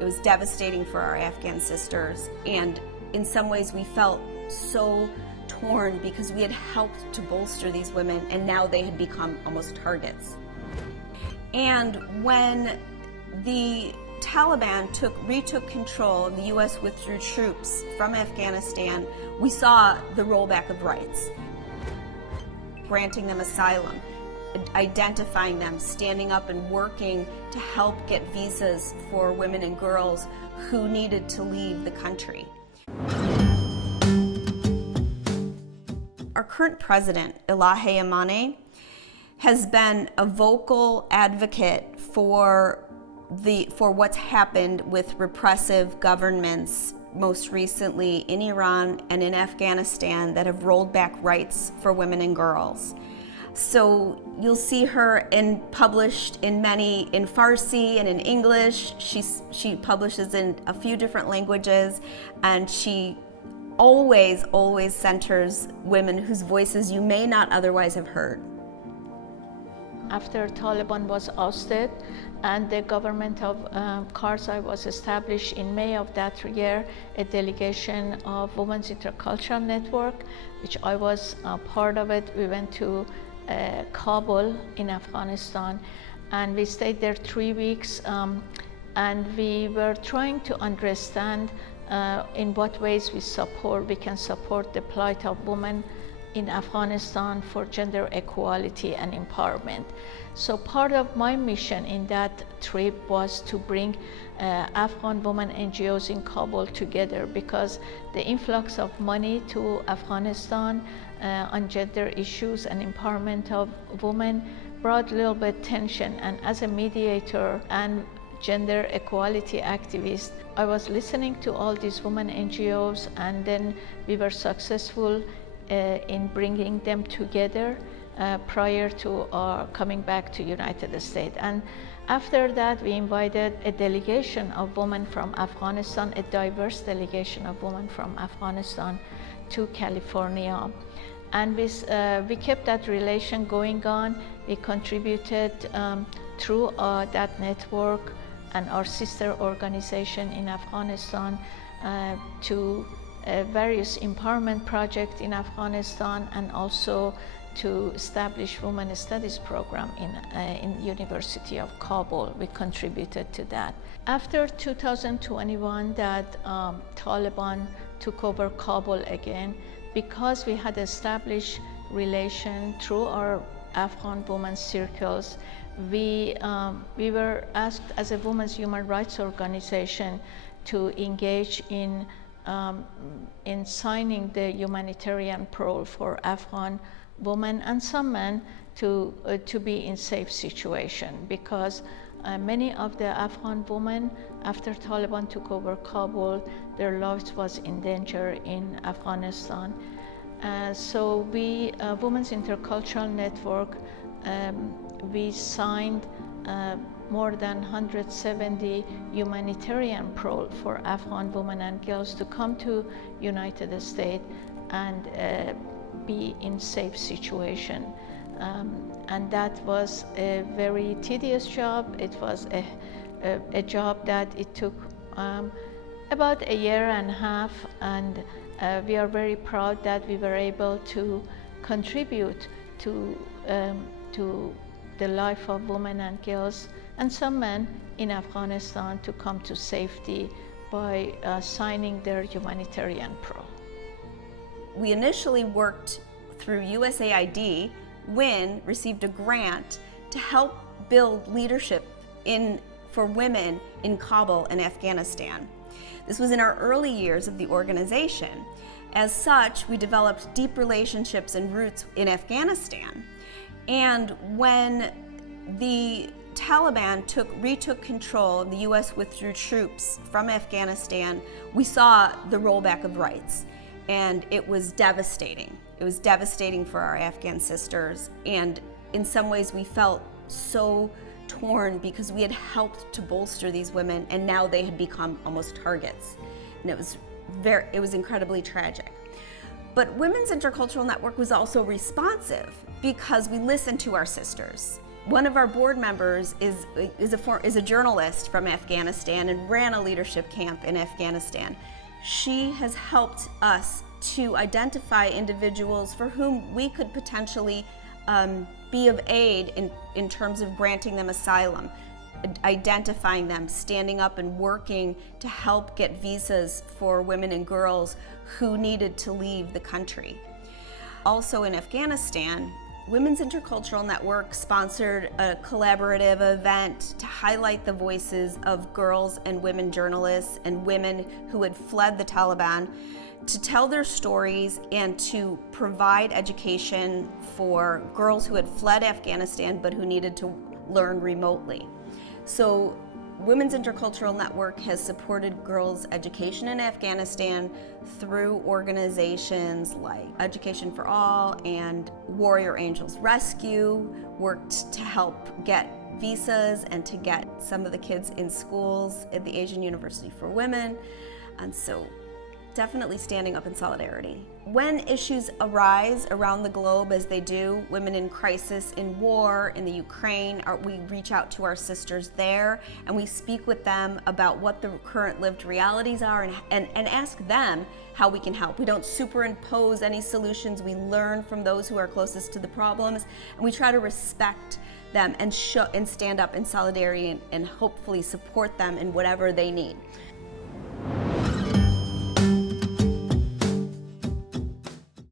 It was devastating for our Afghan sisters, and in some ways we felt so torn because we had helped to bolster these women and now they had become almost targets. And when the Taliban retook control and the U.S. withdrew troops from Afghanistan, we saw the rollback of rights, granting them asylum, identifying them, standing up and working to help get visas for women and girls who needed to leave the country. Our current president, Ilahe Amane, has been a vocal advocate for what's happened with repressive governments, most recently in Iran and in Afghanistan, that have rolled back rights for women and girls. So you'll see her published in Farsi and in English. She publishes in a few different languages, and she always centers women whose voices you may not otherwise have heard. After Taliban was ousted and the government of Karzai was established in May of that year, a delegation of Women's Intercultural Network, which I was part of it, we went to Kabul in Afghanistan, and we stayed there 3 weeks, and we were trying to understand in what ways we can support the plight of women in Afghanistan for gender equality and empowerment. So part of my mission in that trip was to bring Afghan women NGOs in Kabul together, because the influx of money to Afghanistan on gender issues and empowerment of women brought a little bit tension. And as a mediator and gender equality activist, I was listening to all these women NGOs, and then we were successful in bringing them together prior to our coming back to United States. And after that, we invited a delegation of women from Afghanistan, a diverse delegation of women from Afghanistan, to California. And we kept that relation going on. We contributed through that network and our sister organization in Afghanistan to various empowerment projects in Afghanistan, and also to establish women studies program in University of Kabul. We contributed to that. After 2021, that Taliban took over Kabul again, because we had established relation through our Afghan women's circles, we were asked as a women's human rights organization to engage in signing the humanitarian parole for Afghan women and some men to be in safe situation, because many of the Afghan women, after Taliban took over Kabul, their lives was in danger in Afghanistan. So we, Women's Intercultural Network, we signed more than 170 humanitarian parole for Afghan women and girls to come to United States and be in safe situation. And that was a very tedious job. It was a job that it took about a year and a half, and we are very proud that we were able to contribute to the life of women and girls and some men in Afghanistan to come to safety by signing their humanitarian parole. We initially worked through USAID, received a grant to help build leadership for women in Kabul and Afghanistan. This was in our early years of the organization. As such, we developed deep relationships and roots in Afghanistan. And when the Taliban retook control and the U.S. withdrew troops from Afghanistan, we saw the rollback of rights, and it was devastating. It was devastating for our Afghan sisters, and in some ways we felt so torn because we had helped to bolster these women, and now they had become almost targets, and it was incredibly tragic. But Women's Intercultural Network was also responsive because we listened to our sisters, One of our board members is a journalist from Afghanistan and ran a leadership camp in Afghanistan. She has helped us to identify individuals for whom we could potentially be of aid in terms of granting them asylum, identifying them, standing up and working to help get visas for women and girls who needed to leave the country. Also in Afghanistan, Women's Intercultural Network sponsored a collaborative event to highlight the voices of girls and women journalists and women who had fled the Taliban, to tell their stories and to provide education for girls who had fled Afghanistan but who needed to learn remotely. So Women's Intercultural Network has supported girls' education in Afghanistan through organizations like Education for All and Warrior Angels Rescue, worked to help get visas and to get some of the kids in schools at the Asian University for Women. And so definitely standing up in solidarity. When issues arise around the globe, as they do, women in crisis, in war, in the Ukraine, we reach out to our sisters there and we speak with them about what the current lived realities are and ask them how we can help. We don't superimpose any solutions. We learn from those who are closest to the problems, and we try to respect them and stand up in solidarity and hopefully support them in whatever they need.